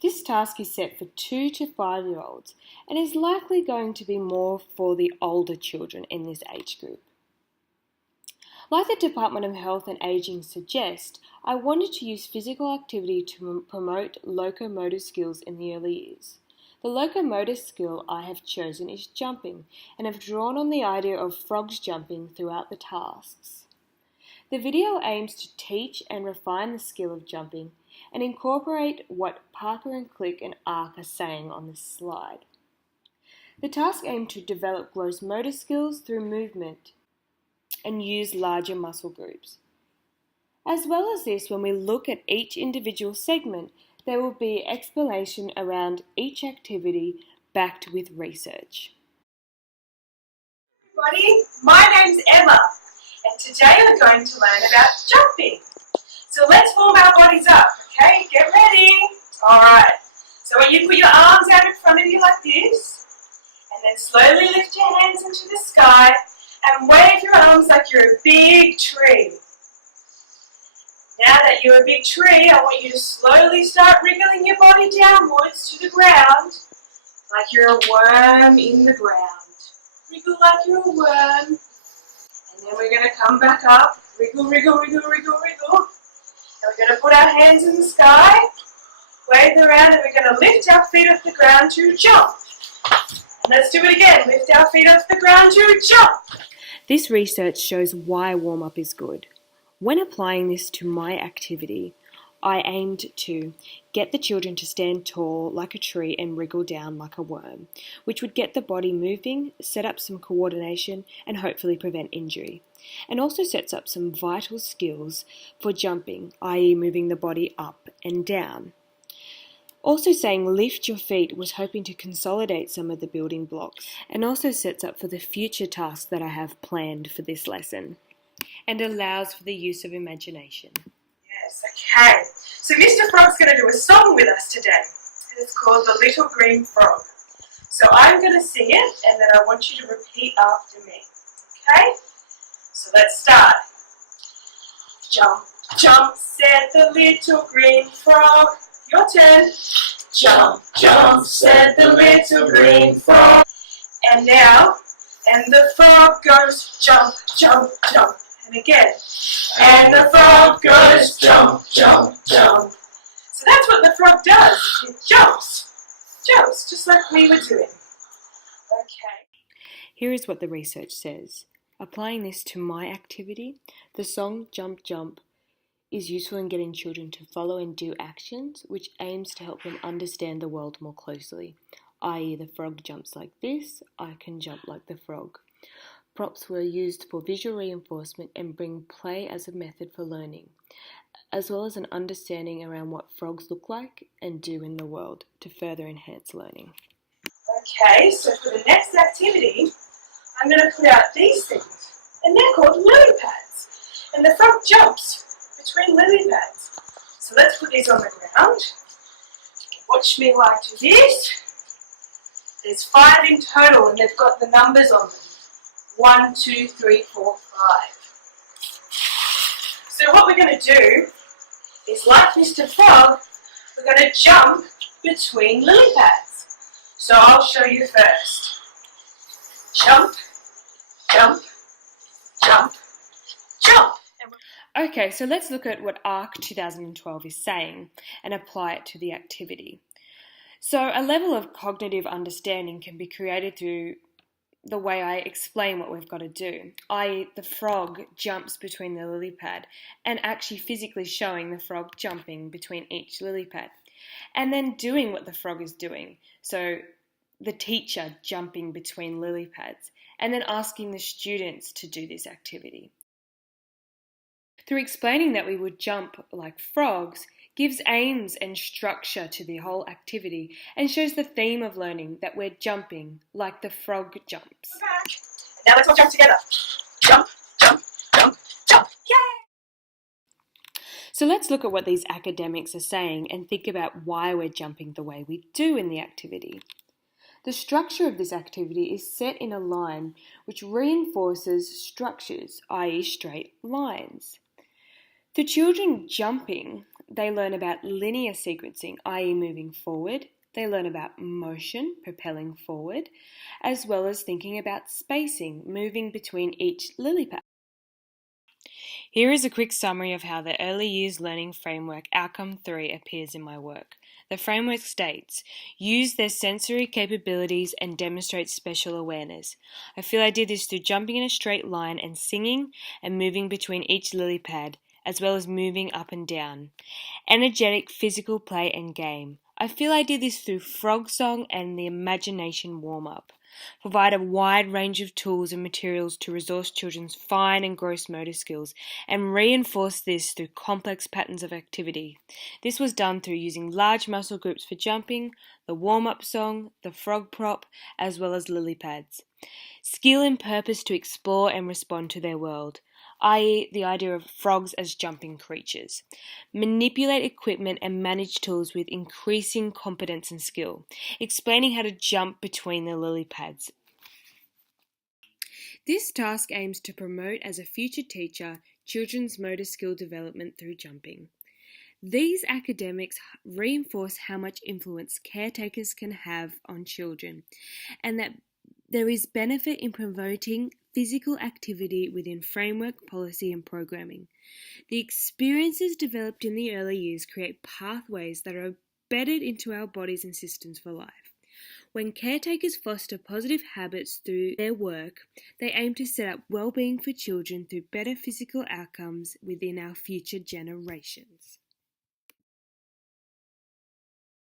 This task is set for 2 to 5 year olds and is likely going to be more for the older children in this age group. Like the Department of Health and Ageing suggest, I wanted to use physical activity to promote locomotor skills in the early years. The locomotor skill I have chosen is jumping, and have drawn on the idea of frogs jumping throughout the tasks. The video aims to teach and refine the skill of jumping and incorporate what Parker and Click and Ark are saying on this slide. The task aimed to develop gross motor skills through movement and use larger muscle groups. As well as this, when we look at each individual segment, there will be explanation around each activity backed with research. Everybody, my name's Emma, and today we're going to learn about jumping. So let's warm our bodies up, okay? Get ready. Alright, so when you put your arms out in front of you like this, and then slowly lift your hands into the sky, and wave your arms like you're a big tree. Now that you're a big tree, I want you to slowly start wriggling your body downwards to the ground, like you're a worm in the ground. Wriggle like you're a worm. And then we're going to come back up. Wriggle, wriggle, wriggle, wriggle, wriggle. And we're going to put our hands in the sky, wave them around, and we're going to lift our feet off the ground to jump. And let's do it again. Lift our feet off the ground to jump. This research shows why warm-up is good. When applying this to my activity, I aimed to get the children to stand tall like a tree and wriggle down like a worm, which would get the body moving, set up some coordination, and hopefully prevent injury. And also sets up some vital skills for jumping, i.e. moving the body up and down. Also saying lift your feet was hoping to consolidate some of the building blocks, and also sets up for the future tasks that I have planned for this lesson, and allows for the use of imagination. Yes, okay. So Mr. Frog's going to do a song with us today, and it's called The Little Green Frog. So I'm going to sing it, and then I want you to repeat after me, okay? So let's start. Jump, jump, said the little green frog. Your turn. Jump, jump, said the little green frog. And now, and the frog goes jump, jump, jump. And again. And the frog goes jump, jump, jump. So that's what the frog does. It jumps. Jumps, just like we were doing. Okay. Here is what the research says. Applying this to my activity, the song Jump Jump is useful in getting children to follow and do actions, which aims to help them understand the world more closely, i.e. the frog jumps like this, I can jump like the frog. Props were used for visual reinforcement and bring play as a method for learning, as well as an understanding around what frogs look like and do in the world to further enhance learning. Okay, so for the next activity, I'm going to put out these things, and they're called lily pads, and the frog jumps between lily pads. So let's put these on the ground. Watch me while I do this. There's 5 in total, and they've got the numbers on them. 1, 2, 3, 4, 5. So what we're going to do is, like Mr. Frog, we're going to jump between lily pads. So I'll show you first. Jump, jump, jump, jump. Okay, so let's look at what ARC 2012 is saying and apply it to the activity. So a level of cognitive understanding can be created through the way I explain what we've got to do, i.e. the frog jumps between the lily pad and actually physically showing the frog jumping between each lily pad and then doing what the frog is doing. So the teacher jumping between lily pads and then asking the students to do this activity. Through explaining that we would jump like frogs gives aims and structure to the whole activity and shows the theme of learning that we're jumping like the frog jumps. Back. Now let's all jump together. Jump, jump, jump, jump. Yay! So let's look at what these academics are saying and think about why we're jumping the way we do in the activity. The structure of this activity is set in a line which reinforces structures, i.e. straight lines. The children jumping, they learn about linear sequencing, i.e. moving forward. They learn about motion, propelling forward, as well as thinking about spacing, moving between each lily pad. Here is a quick summary of how the Early Years Learning Framework Outcome 3 appears in my work. The framework states, use their sensory capabilities and demonstrate special awareness. I feel I did this through jumping in a straight line and singing and moving between each lily pad, as well as moving up and down. Energetic physical play and game. I feel I did this through frog song and the imagination warm-up. Provide a wide range of tools and materials to resource children's fine and gross motor skills and reinforce this through complex patterns of activity. This was done through using large muscle groups for jumping, the warm-up song, the frog prop, as well as lily pads. Skill and purpose to explore and respond to their world, i.e. the idea of frogs as jumping creatures. Manipulate equipment and manage tools with increasing competence and skill, explaining how to jump between the lily pads. This task aims to promote as a future teacher children's motor skill development through jumping. These academics reinforce how much influence caretakers can have on children and that there is benefit in promoting physical activity within framework, policy and programming. The experiences developed in the early years create pathways that are embedded into our bodies and systems for life. When caretakers foster positive habits through their work, they aim to set up well-being for children through better physical outcomes within our future generations.